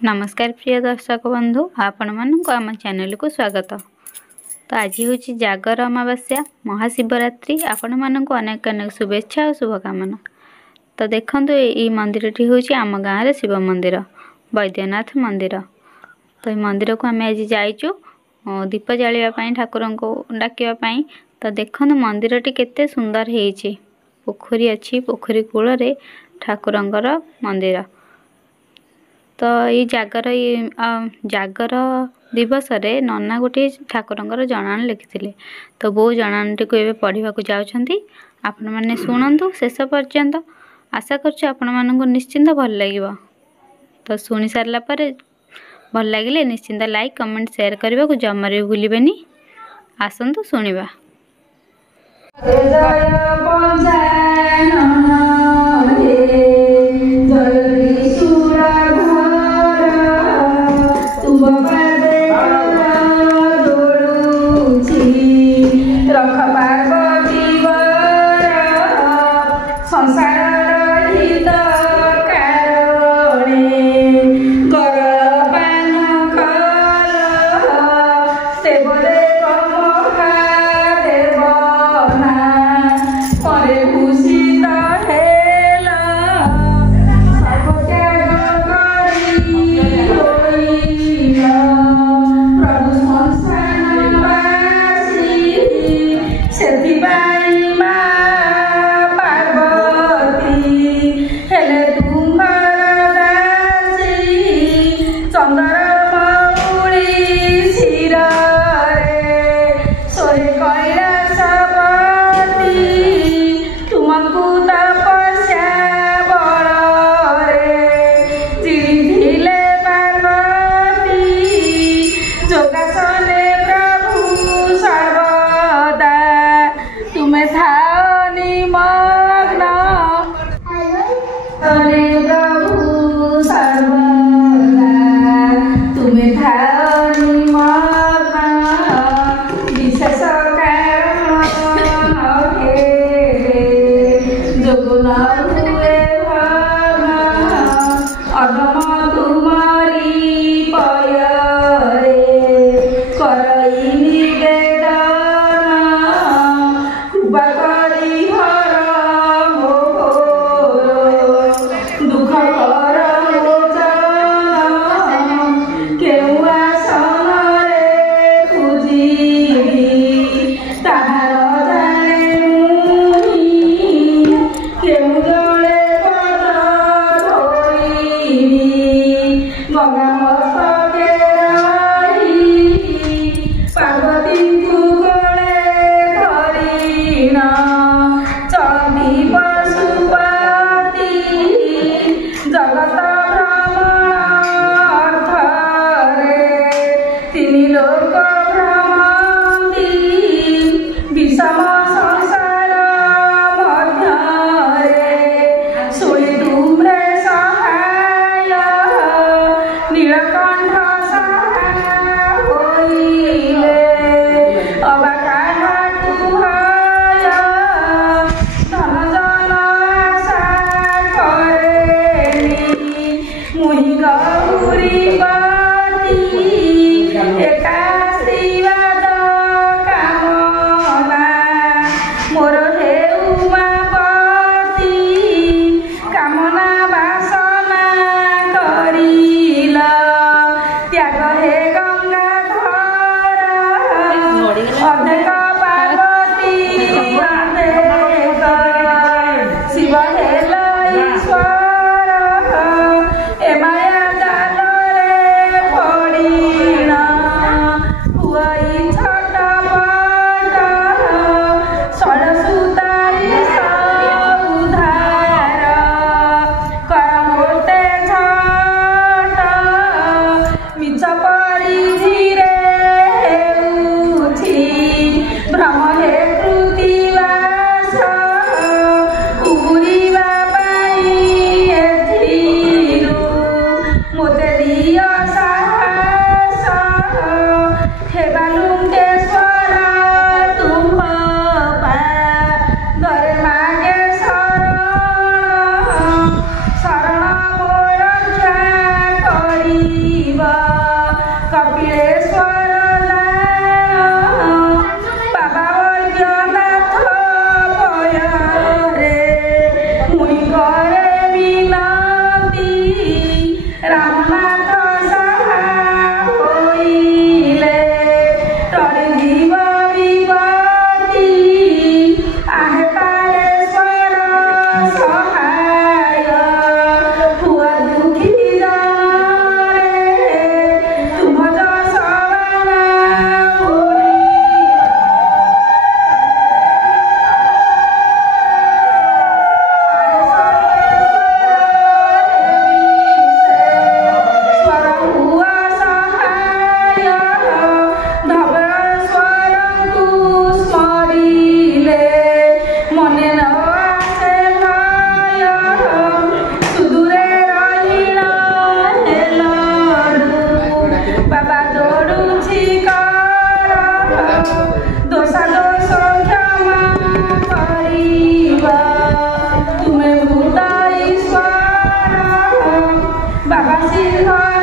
नमस्कार प्रिय दर्शक बंधु आपण मानक आम चैनल को स्वागत। तो आज हूँ जागर अमावास्या महाशिवरात्रि आपण मानक अनेक अनेक शुभेच्छा और शुभकामना। तो देखु ये मंदिरटी हूँ आम गाँव शिव मंदिर वैद्यनाथ मंदिर। तो ये मंदिर को आम आज जाइचु दीप जालियापाई ठाकुर को डाकियापाई। तो देखु मंदिरटी केते सुंदर है, पोखरी अच्छी, पोखरी कूल ठाकुरंकर मंदिर। तो ये जागर दिवस रे नना गोटे ठाकुरंकर जनान लिखिथिले। तो बो जनानटी को एबे पढ़िबा को जाउछंती, आपण माने सुनंतु शेष पर्यंत। आशा करछु आपण माननको निश्चिंत भल लागिबो। तो सुनि सारला परे भल लागिले निश्चिंत लाइक कमेंट शेयर करबा को जमारे भूलिबेनी। आसंतु सुनिबा। शरण मोर रक्षा करी ବାବା ସିଂହ